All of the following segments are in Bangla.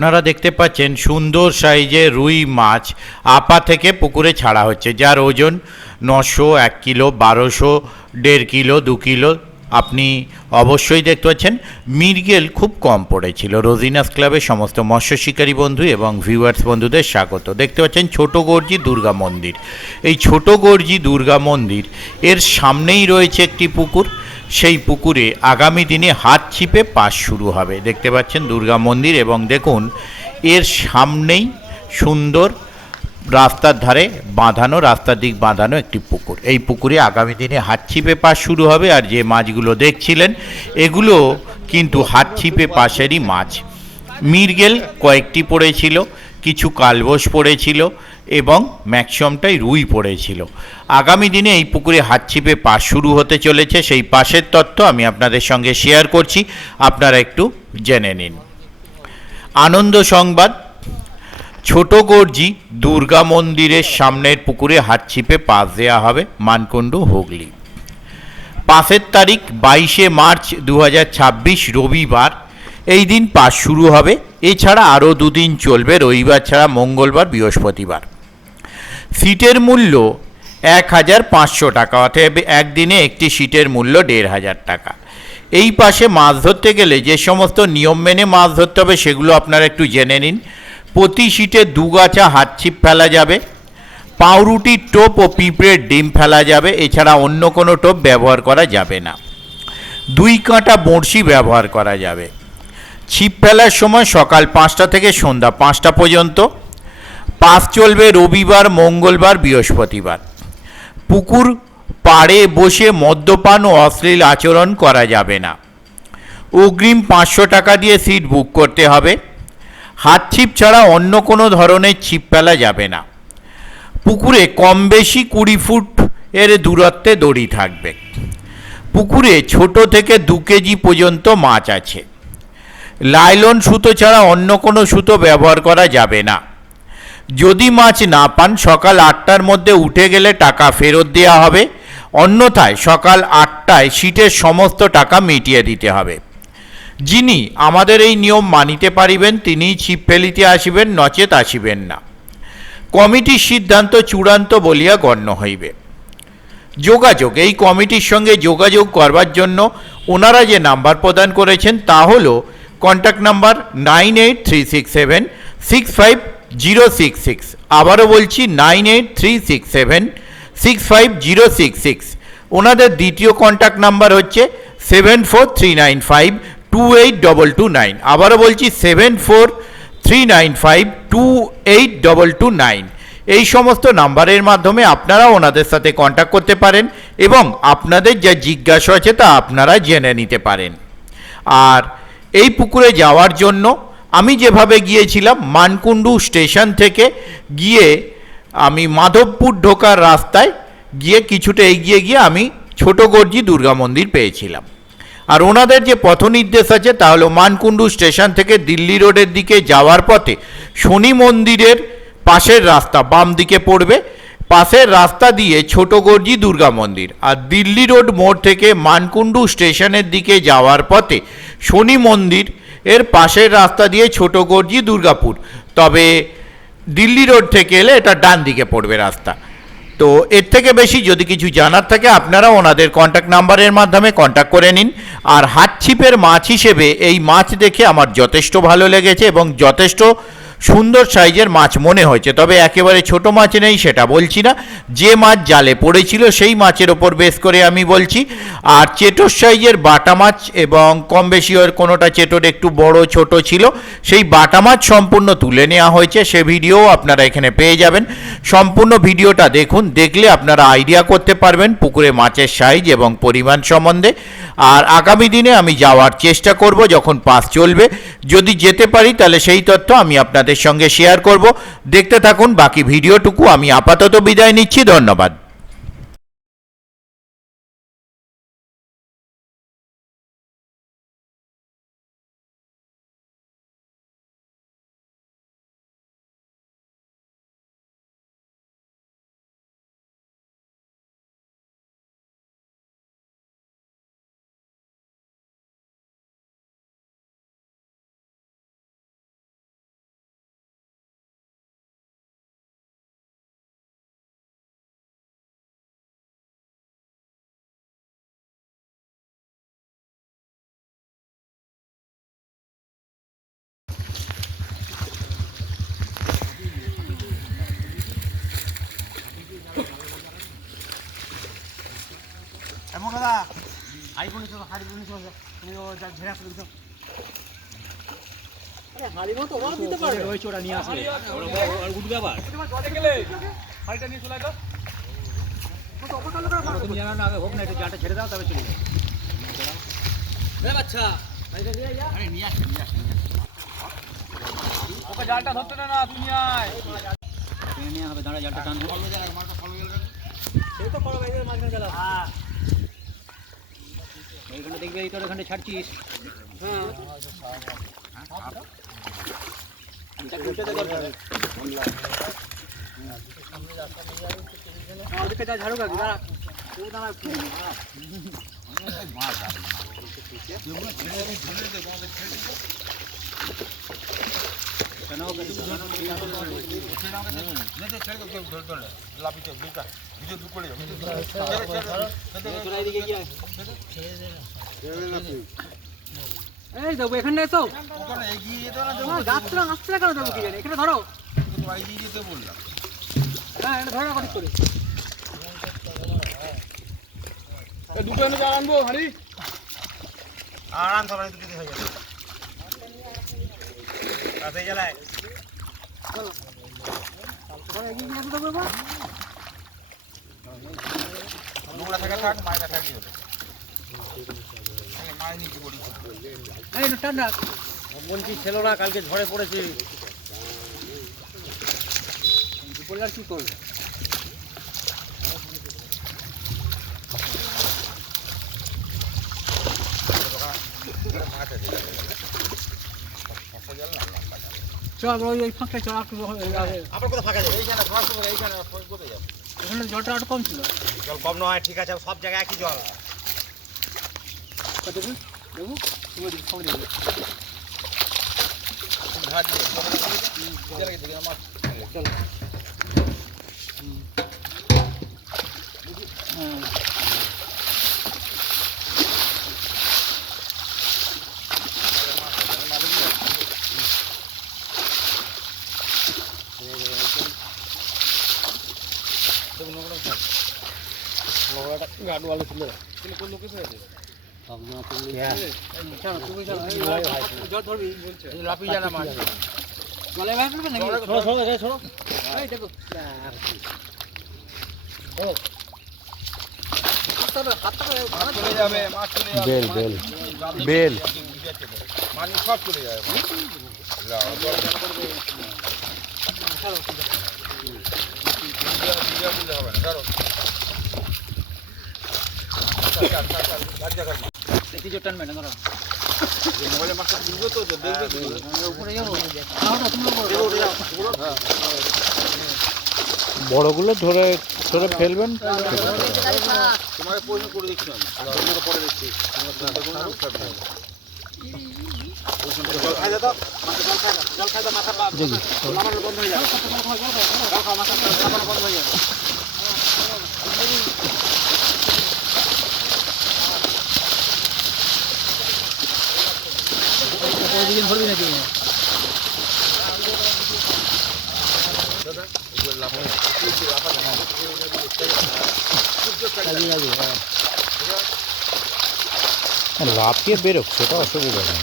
আপনারা দেখতে পাচ্ছেন সুন্দর সাইজের রুই মাছ আপা থেকে পুকুরে ছাড়া হচ্ছে, যার ওজন 900, 1 কিলো, 1200, 1.5 কিলো, 2 কিলো। আপনি অবশ্যই দেখতে পাচ্ছেন মৃগেল খুব কম পড়েছিল। রোজিনাস ক্লাবের সমস্ত মৎস্য শিকারী বন্ধু এবং ভিউয়ার্স বন্ধুদের স্বাগত। দেখতে পাচ্ছেন ছোট গর্জি দুর্গা মন্দির। এই ছোট গর্জি দুর্গা মন্দির এর সামনেই রয়েছে একটি পুকুর। সেই পুকুরে আগামী দিনে হাত ছিপে পাস শুরু হবে। দেখতে পাচ্ছেন দুর্গা মন্দির এবং দেখুন এর সামনেই সুন্দর রাস্তার ধারে বাঁধানো, রাস্তার দিক বাঁধানো একটি পুকুর। এই পুকুরে আগামী দিনে হাত ছিপে পাস শুরু হবে। আর যে মাছগুলো দেখছিলেন এগুলো কিন্তু হাত ছিপে পাশেরই মাছ। মৃগেল কয়েকটি পড়েছিল, কিছু কালবোস পড়েছিল এবং ম্যাক্সিমামটাই রুই পড়েছিল। আগামী দিনে এই পুকুরে হাত ছিপে পাস শুরু হতে চলেছে, সেই পাশের তথ্য আমি আপনাদের সঙ্গে শেয়ার করছি, আপনারা একটু জেনে নিন। আনন্দ সংবাদ, ছোট গর্জি দুর্গা মন্দিরের সামনের পুকুরে হাত ছিপে পাস দেওয়া হবে মানকুণ্ডু, হুগলি। পাসের তারিখ 22শে মার্চ 2026 রবিবার। এই দিন পাস শুরু হবে। এছাড়া আরও দুদিন চলবে, রবিবার ছাড়া মঙ্গলবার, বৃহস্পতিবার। সিটের মূল্য 1500 টাকা, অতএব একদিনে একটি সিটের মূল্য 1500 টাকা। এই পাশে মাছ ধরতে গেলে যে সমস্ত নিয়ম মেনে মাছ ধরতে হবে সেগুলো আপনারা একটু জেনে নিন। প্রতি সিটে 2 গাছা হাত ছিপ ফেলা যাবে, পাউরুটির টোপ ও পিঁপড়ের ডিম ফেলা যাবে। এছাড়া অন্য কোনো টোপ ব্যবহার করা যাবে না। 2 কাঁটা বড়শি ব্যবহার করা যাবে। ছিপ ফেলার সময় সকাল 5টা থেকে সন্ধ্যা 5টা পর্যন্ত। পাস চলবে রবিবার, মঙ্গলবার, বৃহস্পতিবার। পুকুর পাড়ে বসে মদ্যপান ও অশ্লীল আচরণ করা যাবে না। অগ্রিম 500 টাকা দিয়ে সিট বুক করতে হবে। হাত ছিপ ছাড়া অন্য কোনো ধরনের ছিপ ফেলা যাবে না। পুকুরে কম বেশি 20 ফুট এর দূরত্বে দড়ি থাকবে। পুকুরে ছোট থেকে 2 কেজি পর্যন্ত মাছ আছে। লাইলন সুতো ছাড়া অন্য কোনো সুতো ব্যবহার করা যাবে না। যদি মাছ না পান সকাল 8টার মধ্যে উঠে গেলে টাকা ফেরত দেওয়া হবে, অন্যথায় সকাল 8টায় সিটের সমস্ত টাকা মিটিয়ে দিতে হবে। যিনি আমাদের এই নিয়ম মানিতে পারিবেন তিনিই ছিপ ফেলিতে আসিবেন, নচেত আসিবেন না। কমিটির সিদ্ধান্ত চূড়ান্ত বলিয়া গণ্য হইবে। যোগাযোগ, এই কমিটির সঙ্গে যোগাযোগ করবার জন্য ওনারা যে নাম্বার প্রদান করেছেন তা হল কন্ট্যাক্ট নাম্বার 9836765066। আবারও বলছি 9836765066। ওনাদের দ্বিতীয় কন্ট্যাক্ট নাম্বার হচ্ছে 7439528229। আবারও বলছি 7439528229। এই সমস্ত নাম্বারের মাধ্যমে আপনারা ওনাদের সাথে কন্ট্যাক্ট করতে পারেন এবং আপনাদের যা জিজ্ঞাসা আছে তা আপনারা জেনে নিতে পারেন। আর এই পুকুরে যাওয়ার জন্য আমি যেভাবে গিয়েছিলাম, মানকুণ্ডু স্টেশন থেকে গিয়ে আমি মাধবপুর ঢোকার রাস্তায় গিয়ে কিছুটা এগিয়ে গিয়ে আমি ছোট গর্জি দুর্গা মন্দির পেয়েছিলাম। আর ওনাদের যে পথ নির্দেশ আছে তা হলো মানকুণ্ডু স্টেশন থেকে দিল্লি রোডের দিকে যাওয়ার পথে শনি মন্দিরের পাশের রাস্তা বাম দিকে পড়বে, পাশের রাস্তা দিয়ে ছোট গর্জি দুর্গা মন্দির। আর দিল্লি রোড মোড় থেকে মানকুণ্ডু স্টেশনের দিকে যাওয়ার পথে শনি মন্দির এর পাশের রাস্তা দিয়ে ছোট গর্জি দুর্গাপুর। তবে দিল্লি রোড থেকে এলে এটা ডান দিকে পড়বে রাস্তা। তো এর থেকে বেশি যদি কিছু জানার থাকে আপনারা ওনাদের কন্ট্যাক্ট নাম্বারের মাধ্যমে কন্ট্যাক্ট করে নিন। আর হাত ছিপের মাছ হিসেবে এই মাছ দেখে আমার যথেষ্ট ভালো লেগেছে এবং যথেষ্ট সুন্দর সাইজের মাছ মনে হয়েছে। তবে একেবারে ছোট মাছ নেই সেটা বলছি না, যে মাছ জালে পড়েছিল সেই মাছের ওপর বেস করে আমি বলছি। আর চেটোর সাইজের বাটা মাছ এবং কম বেশি ওর কোনোটা চেটোর একটু বড় ছোট ছিল, সেই বাটা মাছ সম্পূর্ণ তুলে নেওয়া হয়েছে। সে ভিডিও আপনারা এখানে পেয়ে যাবেন। সম্পূর্ণ ভিডিওটা দেখুন, দেখলে আপনারা আইডিয়া করতে পারবেন পুকুরে মাছের সাইজ এবং পরিমাণ সম্বন্ধে। আর আগামী দিনে আমি যাওয়ার চেষ্টা করব, যখন পাস চলবে যদি যেতে পারি তাহলে সেই তথ্য আমি আপনাদের সঙ্গে শেয়ার করব। দেখতে থাকুন বাকি ভিডিওটুকু। আমি আপাতত বিদায় নিচ্ছি, ধন্যবাদ। ছেড়ে দাও তবে চলে যাও। ওকে জালটা ধরতে না, তুমি আয় নিয়ে হবে, দাঁড়া জালটা টান এইখানে দেখবি, এই তোর এখানে ছাড়ছিস। ঝাড়ু কাকি দাঁড়া এই দেবো এখানে এসো, যাত্রা আসছে কেন দেবো কি জানি, এখানে ধরো, হ্যাঁ এটা ধরো কঠিক করে দুটো এনে জাল আনবো হাড়ি আরাম সবাই দুটো হয়ে যাবে কাছে জ্বালায় চলো তারপরে এগিয়ে গিয়ে তো করবো নোংরা থাকা থাক মাইনা থাকি হলো মাই নিচে পড়ি এই ঠান্ডা বলছি ছিল না কালকে ঝড়ে পড়েছে বললে আর কি করবে চল ওই ফাঁকটা চল আবার কোথাও ফাঁকা যাবে এইখানে এইখানে কোথায় যাবে এখানে জলটা একটু কম ছিল জল কম নয় ঠিক আছে সব জায়গায় একই জল দেখুন দেখুন তুমি খবর দেবে ঘাট দিয়ে আমার চলো गाड़ वाले चले कोई लोग कैसे है अब ना तुम क्या चलो तू चलो जो थोड़ी बोलছে লাপি জানা মার গলে ভাই করবে নাকি ছোড়ো ছোড়ো রে ছোড়ো এই দেখো ও হাতটা ভাঙা চলে যাবে মাছ চলে যাবে বেল বেল বেল মাছ সব চলে যাবে লাও জল করবে চলো ভিডিও দিলে হবে না ধরো বড়গুলো ধরে ধরে ফেলবেন তোমাকে প্রশ্ন করে দিচ্ছি আমি পরে দেখছি জল খাই দাও জল খাই দাও মাথা বন্ধ হয়ে যাবে মাথা বন্ধ হয়ে যাবে দিন ভরবি নাকি লাফিয়ে বেরোক সেটা অসুবিধা নেই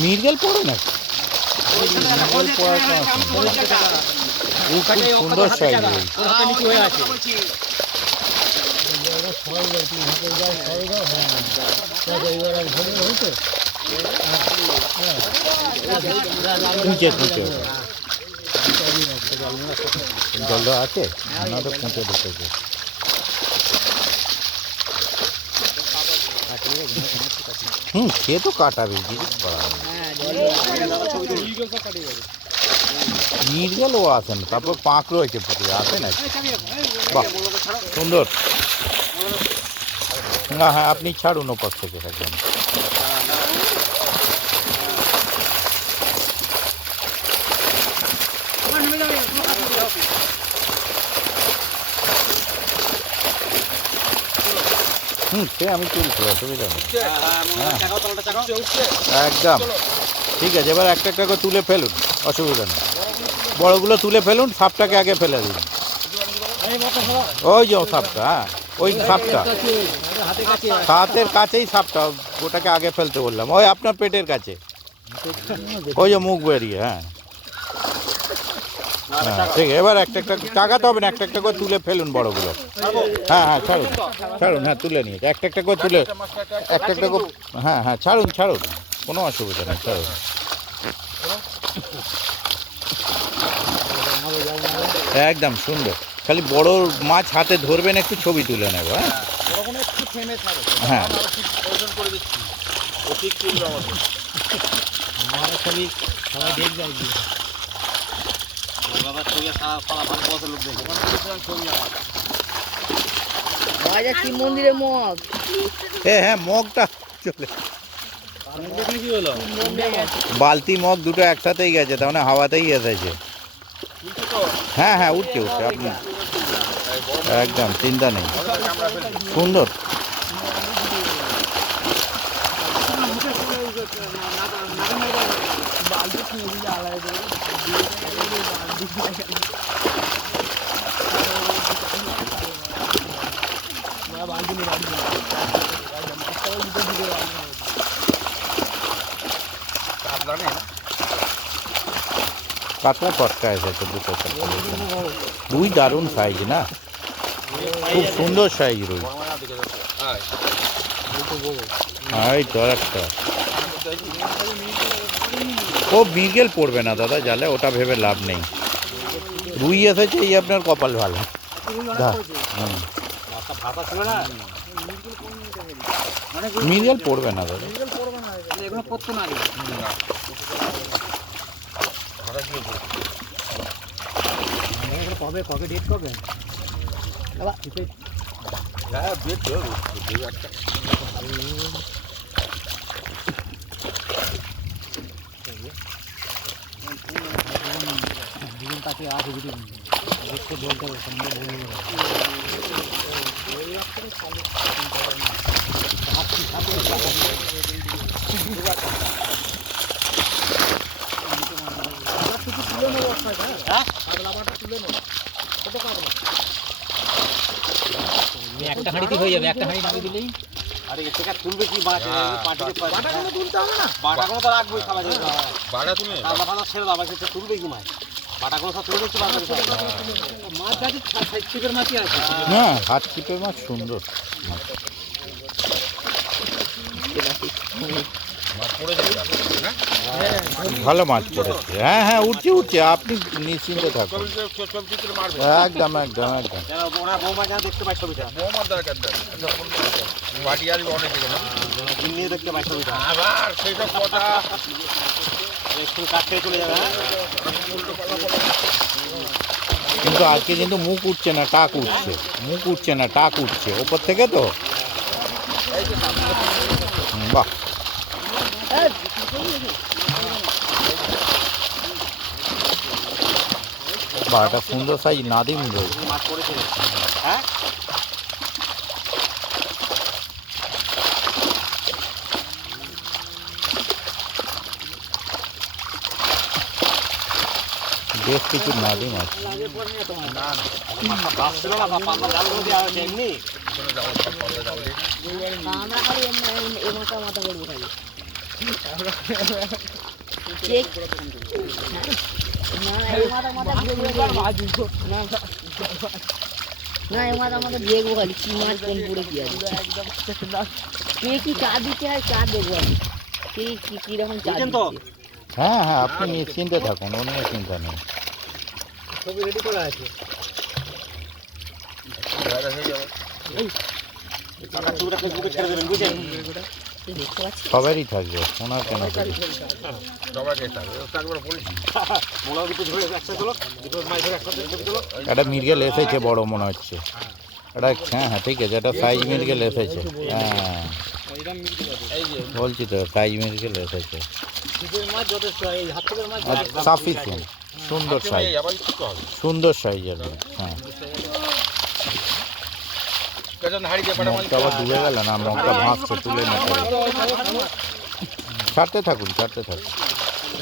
মির্গেল পড়ে না সুন্দর সাইজ হয়ে আছে নিচে নিচে জল আছে না তো খুঁটে ঢুকেছে সে তো কাটাবে মির্গেলও আসে না তারপর পাঁক রয়েছে পুকুরে আসে না বাহ সুন্দর না হ্যাঁ আপনি ছাড়ুন ওপাশ থেকে একদম সে আমি তুলছি অসুবিধা নেই একদম ঠিক আছে এবার একটা একটা করে তুলে ফেলুন অসুবিধা নেই বড়গুলো তুলে ফেলুন সাপটাকে আগে ফেলে দিন ওই যে সাপটা হ্যাঁ ওই সাপটা হাতের কাছে হাতের কাছেই সাপটা, ওটাকে আগে ফেলতে বললাম, ওই আপনার পেটের কাছে, ওই যে মুখ বেরিয়ে। হ্যাঁ হ্যাঁ ঠিক, এবার একটা একটা টাকাতে হবে না, একটা একটা করে তুলে ফেলুন বড়গুলো। হ্যাঁ হ্যাঁ ছাড়ুন ছাড়ুন, হ্যাঁ তুলে নিয়ে একটা একটা করে তুলে, একটা একটা করে, হ্যাঁ হ্যাঁ ছাড়ুন ছাড়ুন, কোনো অসুবিধা নেই, ছাড়ুন। একদম সুন্দর, খালি বড় মাছ হাতে ধরবেন, একটু ছবি তুলে নেব। হ্যাঁ হ্যাঁ সবাই দেখবে শিব মন্দিরে মগ, হ্যাঁ মগটা চলে, কি হলো বালতি মগ দুটো একসাথেই গেছে, তার মানে হাওয়াতেই এসেছে। হ্যাঁ হ্যাঁ উঠছে উঠছে, আপনি একদম চিন্তা নেই, সুন্দর। কাতলা ফটকা এসেছে দুটো, দুই দারুণ সাইজ না, খুব সুন্দর সাইজ রুই। এই তো একটা, ও বিরগেল পড়বে না দাদা জালে, ওটা ভেবে লাভ নেই। রুই এসেছে, এই আপনার কপাল ভালো। মিরগেল পড়বে না দাদা, এগুলো পড়তো না কবে কবে ডেট কবে দুজন তাকে আছে যদি দেখতে বলতে হবে সম্ভব একটা হাঁড়িতে হয়ে যাবে, একটা হাঁড়ি নামিয়ে দিলেই। আরে এটা তুলবে কি মাছ, বাটাগুলো তুলতে হবে না, বাটাগুলো তো রাখবই খাওয়া যাবে না, বাটা তুমি আলাদা আলাদা ছেড়ে দাও, বাকি এটা তুলবে কি মাছ, বাটাগুলো সব তুলবে কি মাছ আছে, সাইড ছিপের মাছই আছে। হ্যাঁ হাত ছিপের মাছ সুন্দর, ভালো মাছ পড়েছে। হ্যাঁ হ্যাঁ উঠছে উঠছে, আপনি নিশ্চিন্ত থাকুন, একদম একদম একদম। দেখতে পাই ছবিটা, দেখতে পাই ছবিটা, আবার সেইসব কথা কাটতে চলে যাবে। কিন্তু আজকে কিন্তু মুখ উঠছে না, টাক উঠছে, মুখ উঠছে না, টাক উঠছে ওপর থেকে তো। বাহ, বাহ একটা সুন্দর সাইজ নাদিম রয়েছে। বেশ কিছু নাদিম আছে। না এবার আমাকে দেখবো খালি কি মাছ কোন পুরে কি আছে, কে কি চা দিতে হয় চা দেখবো আমি, কে কি কিরকম চা দিচ্ছে। হ্যাঁ হ্যাঁ আপনি নিশ্চিন্তে থাকুন, ও নিয়ে চিন্তা নেই। ছবি রেডি করা আছে, সবারই থাকবে, ওনার কেন থাকবে? একটা মিরগেল এসেছে বড় মনে হচ্ছে, এটা হ্যাঁ হ্যাঁ ঠিক আছে, এটা সাইজ মিরগেল এসেছে। হ্যাঁ বলছি তো সাইজ মিরগেল এসেছে, সাফিসিয়েন্ট, সুন্দর সাইজ, সুন্দর সাইজের। হ্যাঁ মগটা আবার ডুবে গেল না, মগটা ভাসছে, তুলে নিতে হবে। ছাড়তে থাকুন ছাড়তে থাকুন।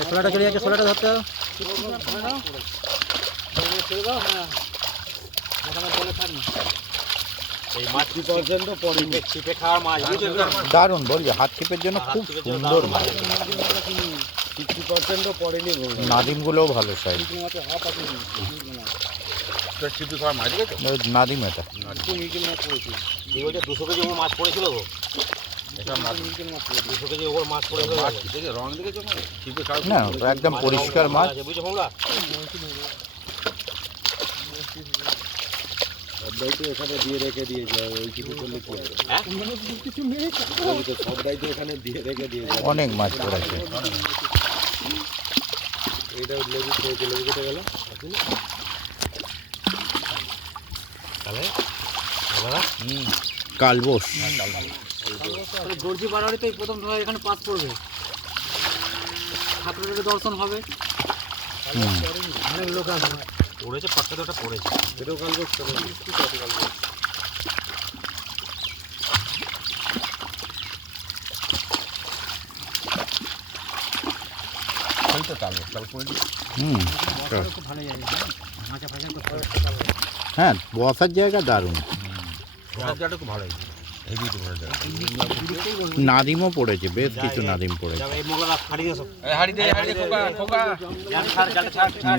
ছোলাটা চলে যাচ্ছে, ছোলাটা ধরতে হবে। এই মাছ 50% পরে ছিপে খাওয়া মাছ দারুণ বলছি, হাত ছিপের জন্য খুব সুন্দর মাছ। 50% পড়েনি। নাদিমগুলোও ভালো সাইজ। ছিপে খাওয়ার মাছ দেখেছো? নাদিম এটা 200 কেজি মাছ পড়েছিল গো। এটা মাছ 200 কেজি ওপর মাছ পড়েছিল। মাছ দেখে রং দেখেছো? ছিপে খাওয়ার না, একদম পরিষ্কার মাছ। বুঝছো তোমরা? এখানে দিয়ে রেখে দিয়েছে, ওই কিছু করলে কি হবে? সবটাই তো এখানে দিয়ে রেখে দিয়েছে। অনেক মাছ পড়েছে। এইটা লেবু কেটে গেল। কালবোস। গর্জি বাড়াড়িতে প্রথম ধর এখানে পাস পড়বে, ঠাকুরের দর্শন হবে, অনেক লোক আসবে। পড়েছে পাক্কা, ওটা পড়েছে। এটাও কালবোস হ্যাঁ, বসার জায়গা দারুণ। খুব ভালো হয়েছে, হেভি তো ভালো জায়গা। নাদিমও পড়েছে, বেশ কিছু নাদিম পড়েছে। এই মোগলা হাড়ি দিয়ে সব হাড়ি দে খোকা খোকা।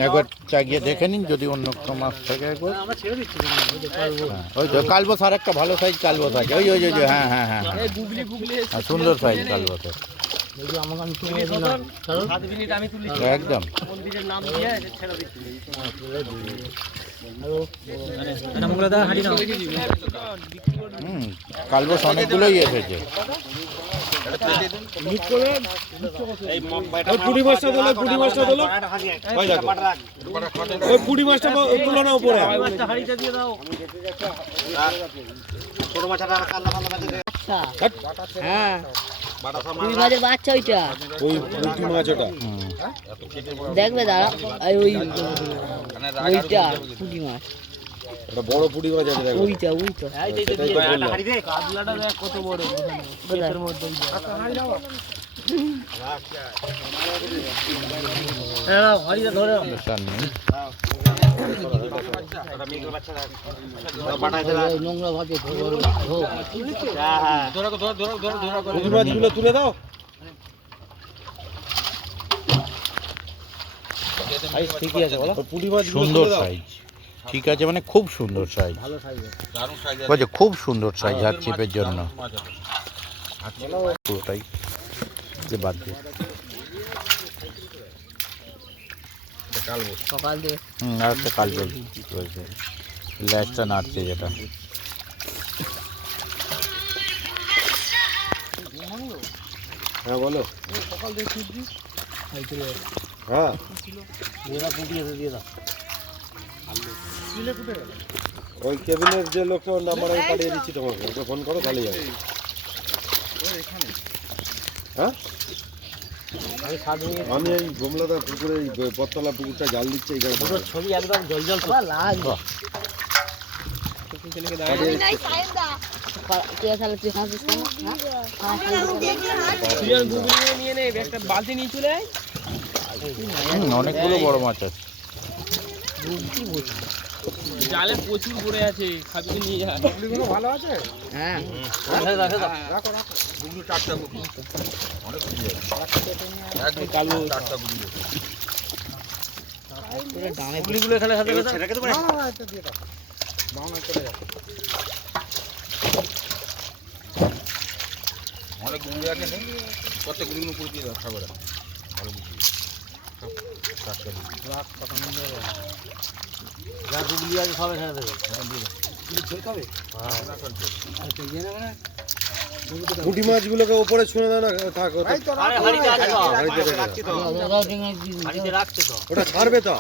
একবার চাগিয়ে দেখে নিন যদি অন্য কোনো মাছ থাকে একবার। আমরা ছেড়ে দিচ্ছি। ওই তো কালবোস, আর একটা ভালো সাইজ কালবোস আছে। ওই ওই ওই হ্যাঁ হ্যাঁ হ্যাঁ, সুন্দর সাইজ কালবোসের। একদম কালবোস অনেকগুলোই এসেছে। পুঁটি মাছটা তোলো, পুঁটি মাছটা তোলো। ওই পুঁটি মাছটা তুলো না উপরে। ছোট মাছটা কাল্লা কাল্লা হ্যাঁ, রুই মাছের বাচ্চা ওইটা। ওই পুঁটি মাছ ওটা। দেখবে দাঁড়া, ওইটা পুঁটি মাছ, ওটা বড় পুঁটি মাছ আছে দেখো। ওইটা ওইটা হাড়ি দে। কাতলাটা দেখ কত বড় ক্ষেতের মধ্যে। সার নেই। নোংরা ভাবে পুঁটি মাছগুলো তুলে দাও। ঠিকই আছে বলো। ওই পুঁটি মাছগুলো সুন্দর তুলে দাও। সাইজ, ঠিক আছে, মানে খুব সুন্দর সাইজ। দারুণ সাইজ আছে। বলছে খুব সুন্দর সাইজ হাত ছিপের জন্য। পুরোটাই যে বাদ দিয়ে কালবোস। সকাল থেকে আর একটা কালবোস রয়েছে, ল্যাজটা নাড়ছে যেটা। হ্যাঁ বলো। হ্যাঁ ওই কেবিনের যে লোকটা, ওর নাম্বার আমি পাঠিয়ে দিচ্ছি তোমাকে, ওকে ফোন করো তাহলে যাবে। হ্যাঁ আমি এই গোমলাদা পুকুরে, এই বটতলা পুকুরটা জাল দিচ্ছে এইখানে। ছবি একদম জল জল লাগবে। অনেকগুলো বড় মাছ আছে। জালে প্রচুর পড়ে আছে, খাবি নিয়ে যা। ভালো আছে। হ্যাঁ, গুগলু চারটা গুগলু অনেক গুগলু আছে। একদম কালো চারটা গুগলু। গুলিগুলো এখানে হাতে ছেড়ে দেবো। অনেক গুগলু আছে নেই, প্রত্যেক গুগলু করে দিয়ে দাও খাবার। ভালো গুগলু চারটা গুগলু। যা গুলি আছে সব এখানে দেবে। পুঁটি মাছগুলোকে উপরে ছুঁড়ে দাও না, থাক ওটা। আরে হাড়িতে আছে তো, হাড়িতে রেখে দাও। রাখছি তো, হাড়িতে রাখছে তো। ওটা ছাড়বে তো।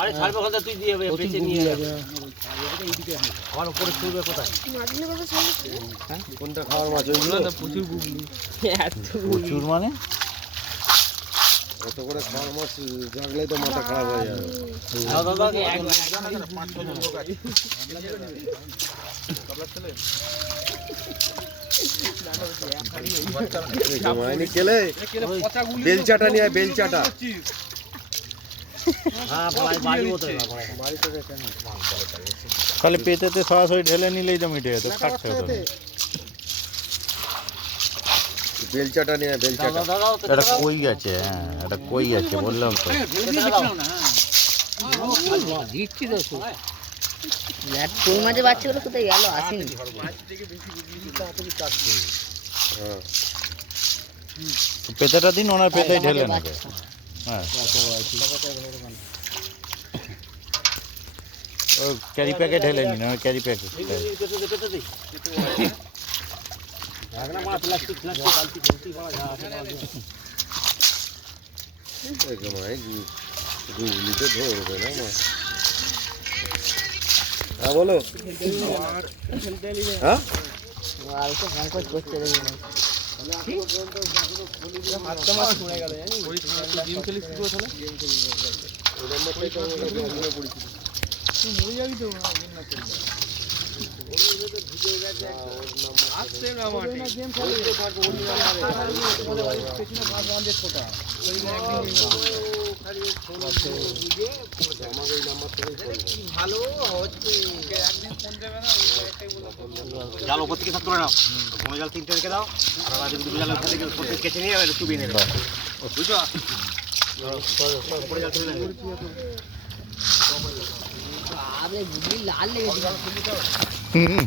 আরে ছাড়বে ওখানে তুই দিয়ে বেঁচে নিয়ে যাবে। আমার উপরে ছুঁড়বে কোথায়? কোনটা খাওয়ার মাছ ওইগুলো? প্রচুর মানে অত করে খাওয়ার মাছ জাগলেই তো মাথা খারাপ হয়ে যাবে। মাইনি কেলে বেলচাটা নিয়ে আয়, বেলচাটা। হ্যাঁ বাড়ি মতো তাহলে পেতেতে সরাসরি ঢেলে নিলেই তো মিটে যেত, খাটতে হতো না। বেলচাটা নিয়ে বেলচাটা একটা কই আছে, হ্যাঁ একটা কই আছে বললাম তো। দিচ্ছি তো খুব কই মাঝে বাচ্চাগুলো কোথায় গেল, আসেনি। হ্যাঁ পেতেটা দিন, ওনার পেতেই ঢেলে নেবে। হ্যাঁ ও ক্যারি প্যাকে ঢেলে নিন, ওই ক্যারি প্যাকে। গুগলিতে ধরবে না মাছ। হ্যাঁ বলো। হ্যাঁ আর তো সংকোচ করছে দেখুন। জাল ওপর থেকে সব তুলে নাও, কোনো জাল 3টে রেখে দাও, আর আলাদা দুটো জাল ওখান থেকে কেটে নিয়ে চুবিয়ে নেবে, বুঝছো? উপরে জাল তুলে নেবে। আরে বুঝলি লাল লেগেছে। হুম